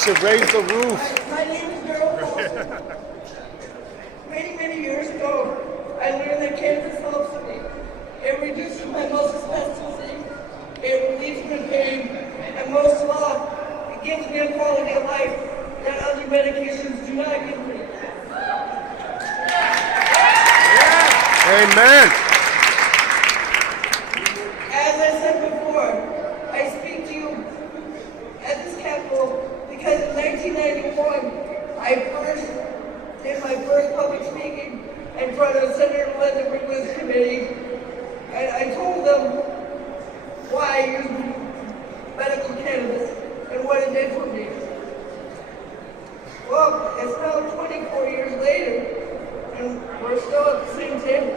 should raise the roof. My name is Girl. Many years ago, I learned that cannabis helps me. It reduces my muscle spasticity, it relieves my pain, and most of all, it gives me a quality of life that other medications do not give me. Amen. As I said before, I speak to you at this Capitol because in 1991, I first did my first public speaking in front of Senator Linda Briglin's committee, and I told them why I used medical cannabis and what it did for me. Well, it's now 24 years later, and we're still at the same table.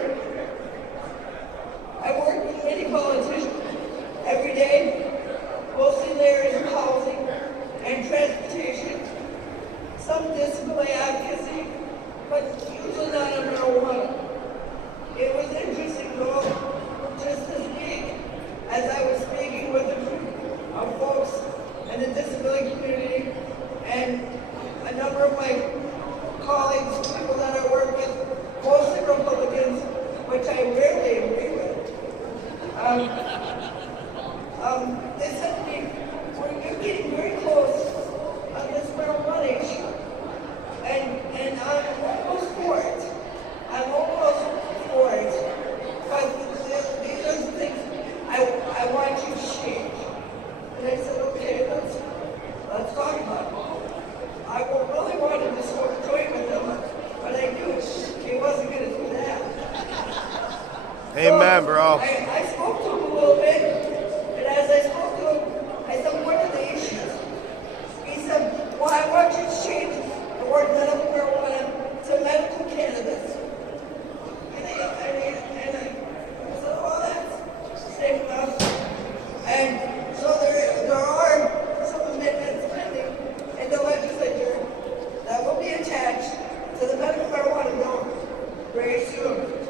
I work with many politicians every day, mostly in the areas of housing and transportation, some disability advocacy, but usually not on marijuana. It was interesting though, just this week, as I was speaking with a group of folks in the disability community and a number of my colleagues, people that I work with, mostly Republicans, which I rarely agree with. They said to me, you're getting very close on this marijuana issue. And I'm almost for it. I'm almost for it. But these are the things I want you to change. And I said, okay, let's talk about it. I really wanted to smoke a joint with him, but I knew he wasn't going to do that. Amen, bro. I spoke to him a little bit, and as I spoke to him, I said, what are the issues? He said, well, I want you to change the word medical marijuana to medical cannabis. And I said, well, that's safe enough. And so there are some amendments pending in the legislature that will be attached to the medical marijuana bill very soon.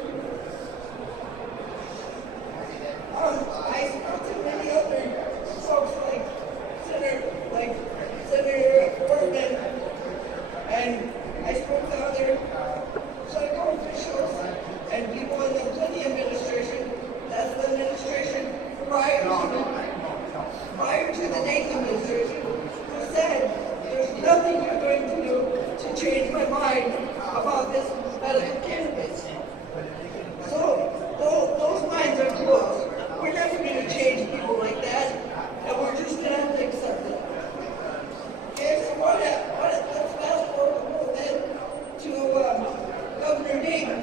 I spoke to many other folks like Senator Bergman, and I spoke to other political officials and people in the Clinton administration. That's the administration prior to the Dayton administration, who said there's nothing you're going to do to change my mind about this medical cannabis. So those minds are closed. We're never going to change people like that, and we're just going to have to accept it. Okay, so let's fast forward a little bit to Governor Dayton.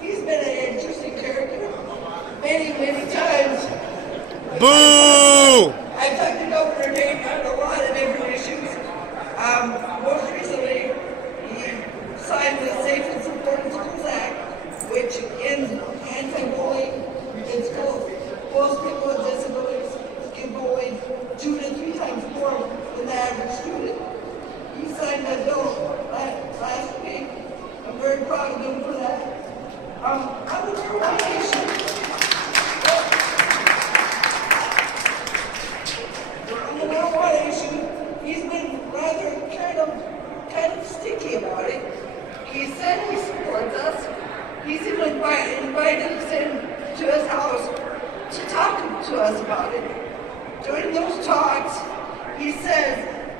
He's been an interesting character many times. Boo! I've talked to Governor Dayton on a lot of different issues. Most recently, he signed the Safe and Supported Schools Act, which ends anti-bullying in schools. Most people with disabilities get bullied 2 to 3 times more than the average student. He signed that bill last week. I'm very proud of him for that. On the marijuana issue, he's been rather kind of sticky about it. He said he supports us. He's even invited us in to his house to talk to us about it. During those talks, he says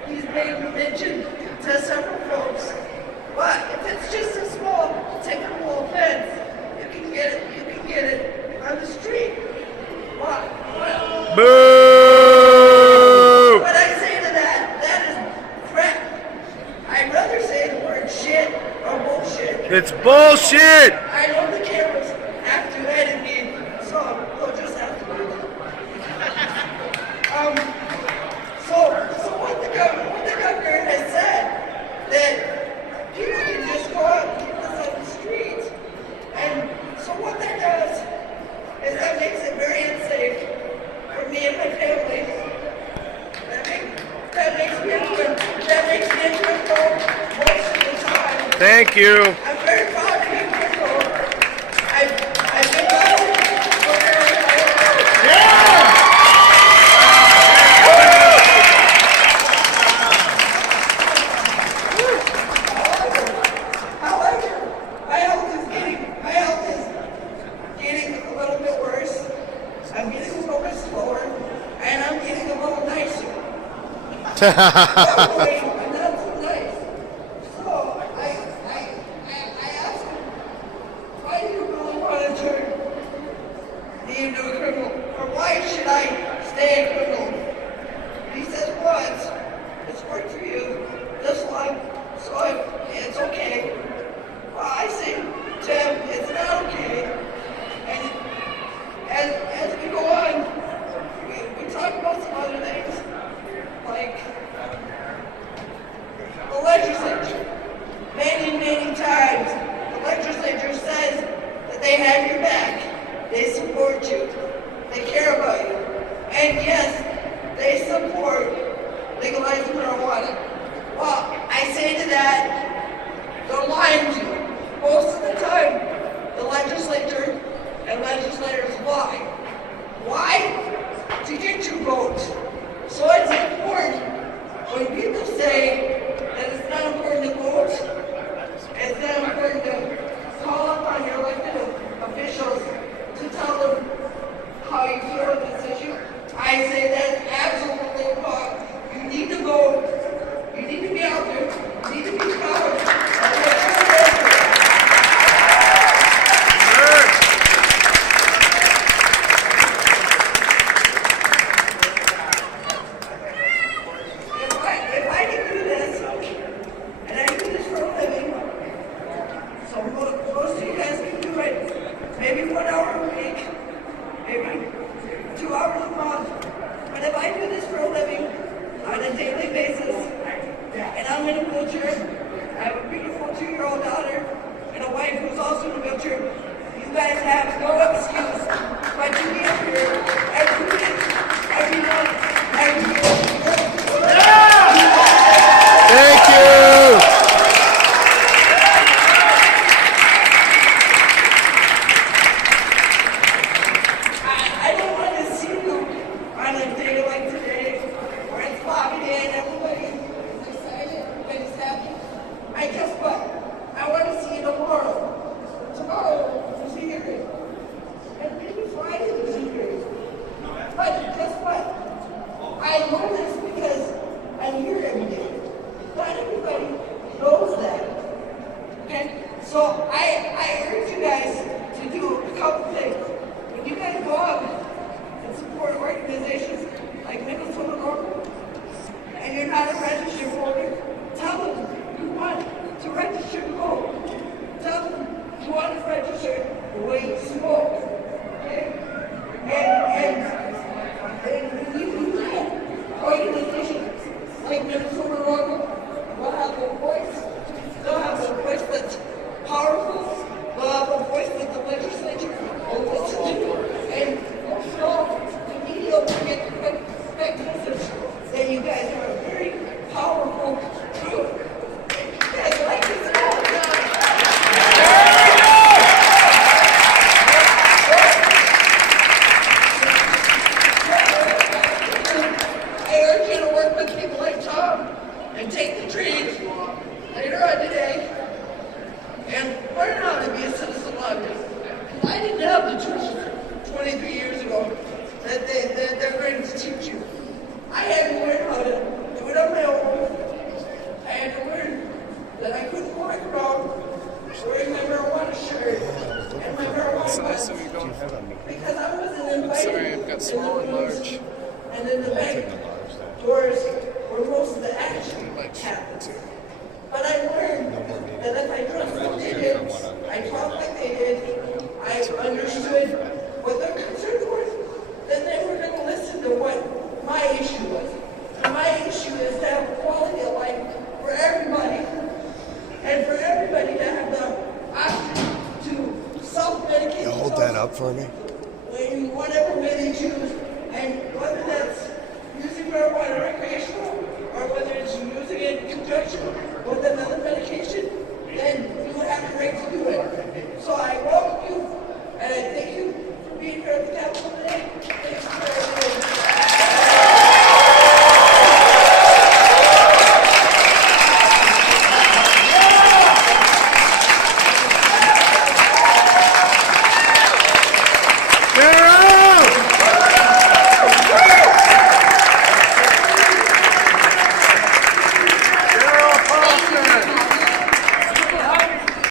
he's made mention to several folks, but if it's just a small technical offense, you can get it on the street. Boo! What I say to that is crap. I'd rather say the word shit or bullshit. It's bullshit! I know the cameras have to edit me, so they'll just have to do it. So what the governor has said, that people can just go out and keep this on the streets. And so what that does is that makes it very unsafe for me and my family. That makes me into a most of the time. Thank you. I'm very proud to be a critical. I've been Anyway, I'm not too nice. So I asked him, why do you really want to turn me into a criminal? Or why should I stay a criminal? He says, well, it's worked for you this long, so it's okay. Well, I say, Tim, it's not okay. And as we go on, we talk about some other things, like the legislature. Many times, the legislature says that they have your back, they support you, they care about you, and yes, they support legalizing marijuana. Well, I say to that, they're lying to you. Most of the time, the legislature and legislators lie. Why? To get your vote. So it's important when people say that it's not important to vote, it's not important to call up on your elected officials to tell them how you feel on this issue. I say that's absolutely wrong. You need to vote. You need to be out there. You need to be proud of what you're doing. If I can do this, and I do this for a living, so most of you guys can do it, maybe 1 hour a week, maybe 2 hours a month. But if I do this for a living on a daily basis, and I'm in a wheelchair, I have a beautiful 2-year-old daughter, and a wife who's also in a wheelchair, you guys have no excuse but to be up here every week, every month, every year. Thank you. I don't want to see you on a day like today where it's lobby day and everybody is excited, everybody's happy. I guess what? I want to see you tomorrow. Tomorrow is here. And maybe Friday is here. But guess what? I know this because I'm here every day. Not everybody knows that. Okay? So I urge you guys to do a couple things. When you guys go out and support organizations like Minnesota NORML, and you're not a registered voter, tell them you want to register to vote. Tell them you want to register the way you smoke. Okay? And when you do that, organizations like Minnesota NORML will have a voice. They'll have a voice that's powerful. They'll have a voice that the legislature will listen to. And also, the media will get the correct message that you guys are a very powerful group. You guys like this stuff. I urge you to work with people like Tom and take the trees later on today and learn how to be a citizen lobbyist. Because I didn't have the tools 23 years ago that they're going to teach you. I had to learn how to do it on my own. I had to learn that I couldn't walk around wearing my marijuana shirt and my marijuana vest because I wasn't invited. Sorry, I've got small and large. And in the bank doors where most of the action happens. But I learned that if I dressed like they did, I talked like they did, I understood what their concerns were, then they were going to listen to what my issue was. And my issue is to have quality of life for everybody, and for everybody to have the option to self-medicate. You hold that up for me. In whatever way they choose, and whether that's using marijuana recreational or whether it's using it in conjunction with another medication, then you would have the right to do it.